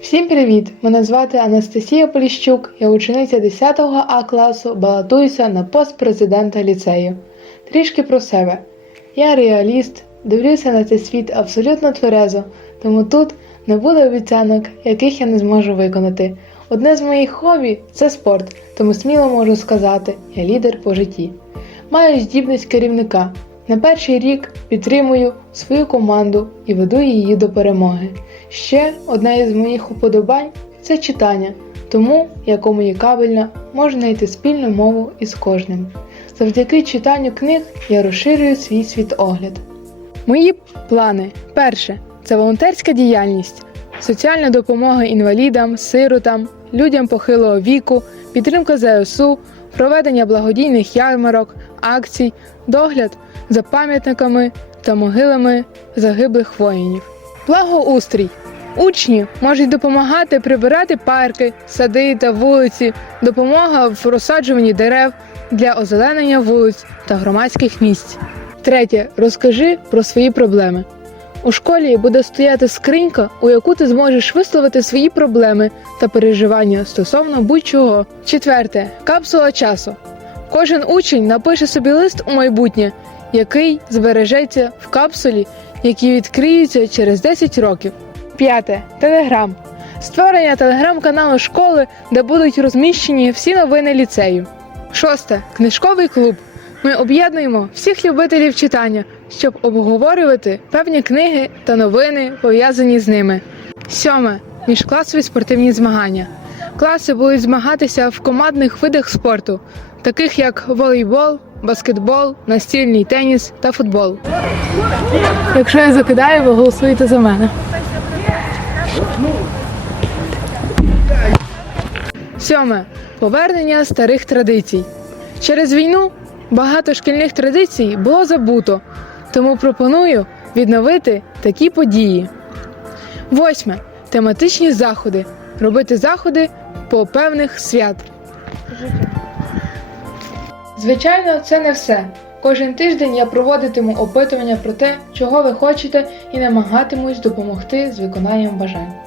Всім привіт! Мене звати Анастасія Поліщук, я учениця 10 А класу, балотуюся на пост президента ліцею. Трішки про себе. Я реаліст, дивлюся на цей світ абсолютно тверезо, тому тут не буде обіцянок, яких я не зможу виконати. Одне з моїх хобі це спорт, тому сміло можу сказати, я лідер по житті. Маю здібність керівника. На перший рік підтримую свою команду і веду її до перемоги. Ще одне із моїх уподобань це читання, тому я комунікабельна, можу знайти спільну мову із кожним. Завдяки читанню книг я розширюю свій світогляд. Мої плани: перше це волонтерська діяльність, соціальна допомога інвалідам, сиротам, людям похилого віку, підтримка ЗСУ, проведення благодійних ярмарок, акцій, догляд за пам'ятниками та могилами загиблих воїнів. Благоустрій. Учні можуть допомагати прибирати парки, сади та вулиці, допомога в розсаджуванні дерев для озеленення вулиць та громадських місць. Третє. Розкажи про свої проблеми. У школі буде стояти скринька, у яку ти зможеш висловити свої проблеми та переживання стосовно будь-чого. Четверте. Капсула часу. Кожен учень напише собі лист у майбутнє, який збережеться в капсулі, які відкриються через 10 років. П'яте. Телеграм. Створення телеграм-каналу школи, де будуть розміщені всі новини ліцею. Шосте. Книжковий клуб. Ми об'єднуємо всіх любителів читання, щоб обговорювати певні книги та новини, пов'язані з ними. Сьоме. Міжкласові спортивні змагання. Класи будуть змагатися в командних видах спорту, таких як волейбол, баскетбол, настільний теніс та футбол. Якщо я закидаю, ви голосуєте за мене. Сьоме. Повернення старих традицій. Через війну багато шкільних традицій було забуто, тому пропоную відновити такі події. Восьме. Тематичні заходи. Робити заходи по певних свят. Звичайно, це не все. Кожен тиждень я проводитиму опитування про те, чого ви хочете, і намагатимусь допомогти з виконанням бажань.